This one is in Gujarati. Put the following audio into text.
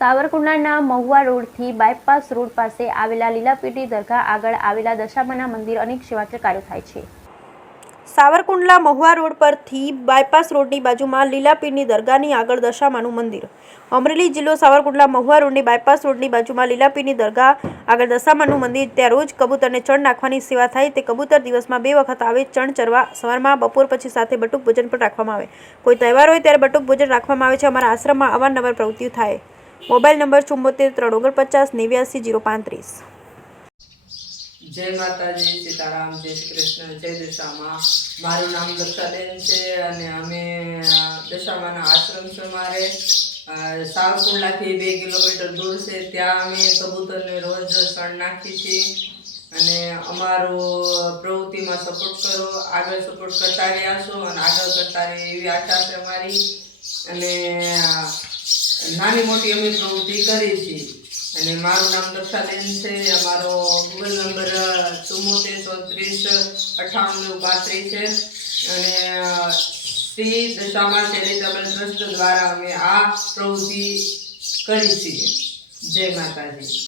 સાવરકુંડલાના મહુવા રોડથી બાયપાસ રોડ પાસે આવેલા લીલાપીરની દરગાહ આગળ આવેલા દશામાના મંદિર અનેક સેવાકીય કાર્યો થાય છે। સાવરકુંડલા મહુવા રોડ પરથી બાયપાસ રોડની બાજુમાં લીલાપીરની દરગાહની આગળ દશામાનું મંદિર। અમરેલી જિલ્લો સાવરકુંડલા મહુવા રોડની બાયપાસ રોડની બાજુમાં લીલાપીરની દરગાહ આગળ દશામાનું મંદિર। ત્યાં રોજ કબૂતરને ચણ નાખવાની સેવા થાય। તે કબૂતર દિવસમાં 2 વખત આવે ચણ ચરવા। સવારમાં, બપોર પછી સાથે બટુક ભોજન પણ રાખવામાં આવે। કોઈ તહેવાર હોય ત્યારે બટુક ભોજન રાખવામાં આવે છે। અમારા આશ્રમમાં અવારનવાર પ્રવૃત્તિઓ થાય। Mobile number 74 349 89 035। जय माताजी, सीताराम, जय श्री कृष्ण, जय दशामा। मारू नाम दक्षाबेन छे अने अमे दशामाना आश्रम छे। मारे सावरकुंडलाथी 2 किलोमीटर दूर छे। त्यां अमे कबूतरने रोज चण नाखीए छीए अने अमारो प्रवृत्तिमां सपोर्ट करो। आगळ सपोर्ट करता रह्याशो अने आगळ करता रहे एवी आशा छे अमारी। अने नानी मोटी अमे प्रवृत्ति करी छीए। અને મારું નામ દક્ષાબેન છે। અમારો મોબાઈલ નંબર 74 34 98 32 છે અને શ્રી દશામા ચેરિટેબલ ટ્રસ્ટ દ્વારા અમે આ પ્રવૃત્તિ કરી છે। જય માતાજી।